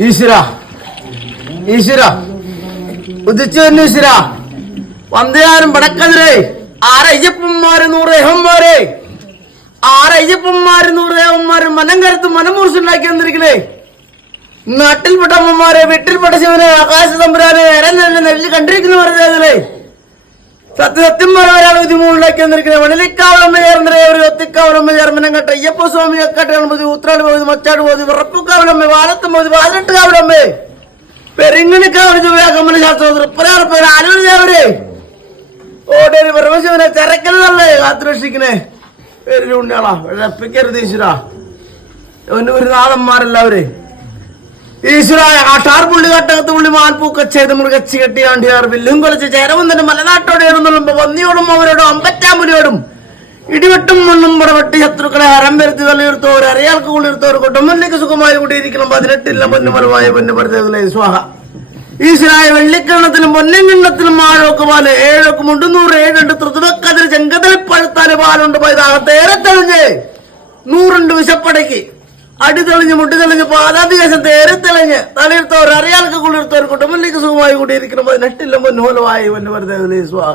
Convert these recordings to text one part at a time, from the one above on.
ഈശ്വര ഈശ്വര. ഉദിച്ചു തന്നെ ഈശ്വര. വന്ദയാനും വടക്കതിരെ ആരയ്യപ്പന്മാര് നൂറ് യഹന്മാരെ ആരയ്യപ്പന്മാര് നൂറ് യഹന്മാര് മനം കരുത്ത് മനമൂർച്ചുണ്ടാക്കി വന്നിരിക്കണേ. നാട്ടിൽപ്പെട്ട അമ്മമാരെ വീട്ടിൽപ്പെട്ട ശിവനെ ആകാശ തമ്പുരാനെ നെല്ല് കണ്ടിരിക്കുന്നു പറഞ്ഞേ സത്യ സത്യം പറയാൻ വന്നിരിക്കണേ. മണലിക്കാവ് അമ്മ ചേർന്നേ ഒരു ഒത്തിക്കാവളമ്മ ചേർമ്മനം കെട്ട അയ്യപ്പ സ്വാമി അക്കാട്ട് കാണുമ്പോൾ ഉത്രാട് മച്ചാട് പോയത് വിറപ്പുക്കാവലമ്മ വാലത്തും പോയത് വാതിലിട്ട് കാവലമ്മേ കമ്മന ശാസ്ത്രം ഓടേരി പരമശിവനെ ചരക്കലല്ലേ കാത്തുരക്ഷിക്കണേ. പേരിൽ ഉണ്ണിയാളാ ഈശ്വര. ഒരു നാളന്മാരെല്ലാവരെ ഈശ്വരായ ആട്ടാർ പുള്ളി പുള്ളി മാൻപൂക്കച്ചേത് മൃഗച്ചി കെട്ടിയാണ്ടിയാർ വില്ലും കൊലച്ച് ചേരവന്തന്റെ മലനാട്ടോടെ എഴുന്നള്ളുമ്പോ വന്നിയോടും അവരോടും അമ്പറ്റാമുലിയോടും ഇടിവെട്ടും മണ്ണും പടവെട്ടി ശത്രുക്കളെ ഹരം വരുത്തി തലയുർത്തോർ അറിയാൾക്ക് കുളിർത്തോർ കുടുംബത്തിലേക്ക് സുഖമായി കൂടിയിരിക്കണം. പതിനെട്ടില്ല പൊന്നുമലമായ പൊന്നു സ്വാഹ. ഈശ്വരായ വെള്ളിക്കരണത്തിലും പൊന്നിങ്കണ്ണത്തിലും ആഴൊക്കെ പാൽ ഏഴൊക്കെ മുണ്ടുന്നൂറ് ഏഴുണ്ട് തൃതുവക്കതിൽ ചെങ്കതിൽ പഴുത്താൽ പാലുണ്ട് പൈതാകത്തേറെ തെളിഞ്ഞ്. നൂറുണ്ട് വിശപ്പടയ്ക്ക്. അടി തെളിഞ്ഞ് മുട്ടി തെളിഞ്ഞ് പാതാതിദേശം തേരെ തെളിഞ്ഞ് തളിർത്തവർ അറിയാൾക്ക് കുളിർത്തവർ കുടുംബത്തിലേക്ക് സുഖമായി കൂടിയിരിക്കണം. പതിനെട്ടില്ല പൊന്നുപോലമായി പൊന്നു സ്വാഹ.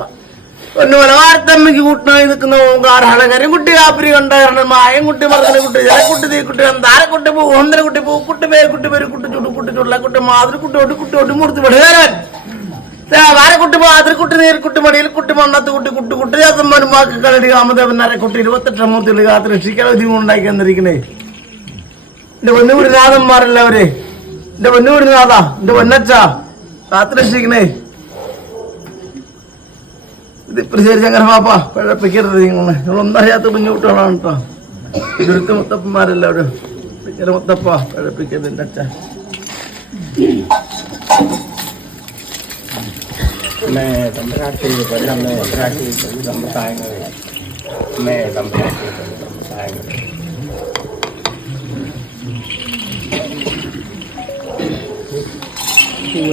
പൊന്നുപോലെ വാർത്തമ്മയ്ക്ക് കൂട്ടിനായി നിൽക്കുന്ന ഓങ്കാരാണ് കുട്ടി കാപ്പിരി കണ്ടായിരുന്നു മായൻകുട്ടി മറന്നനെ കുട്ടി ജലക്കുട്ടി തീക്കുട്ടി അന്താരക്കുട്ടി പൂ ഒന്നരക്കുട്ടി പൂക്കുട്ടി പേരുക്കുട്ടി പേരുക്കുട്ടി ചുടുക്കുട്ടി ചുള്ളക്കുട്ടി മാതിരിക്കുട്ടി ഒടുക്കുട്ടി ഒടിമുടുത്തി പടുകാരൻ വാരക്കുട്ടി മാതിരിക്കുട്ടി നീർക്കുട്ടി മടിയിൽക്കുട്ടി മണ്ണത്ത് കുട്ടി കുട്ടി കുട്ടി ചാത്തമ്മനും വാക്ക് കളടി കാമദേവൻ നരക്കുട്ടി ഇരുപത്തെട്ട് മൂർത്തികൾ കാത്ത് രക്ഷിക്കാൻ ബുദ്ധിമുട്ട് ഉണ്ടാക്കി തന്നിരിക്കണേ. എന്റെ പൊന്നുകൂടി നാഥന്മാരല്ലവരെ എന്റെ പൊന്നുകൂടി നാഥ എന്റെ പൊന്നച്ച കാത്ത് രക്ഷിക്കണേ. ഇത് പ്രസിദ്ധ ചങ്ങരമാപ്പാ പഴപ്പിക്കരുത് നിങ്ങളെ. നിങ്ങളൊന്നും അറിയാത്ത കുഞ്ഞുകുട്ടികളാണ് കേട്ടോ ഇവിടുത്തെ മുത്തപ്പന്മാരെല്ലാവരും. പിക്കര മുത്തപ്പ. പഴപ്പിക്കരുത് എന്റെ അച്ഛൻ അമ്മേ തമ്പരാട്ടി അമ്മേ തമ്പരാട്ടി സമ്പ്രദായങ്ങൾ അമ്മേ തമ്പരാട്ടി സമ്പ്രദായങ്ങൾ Thank.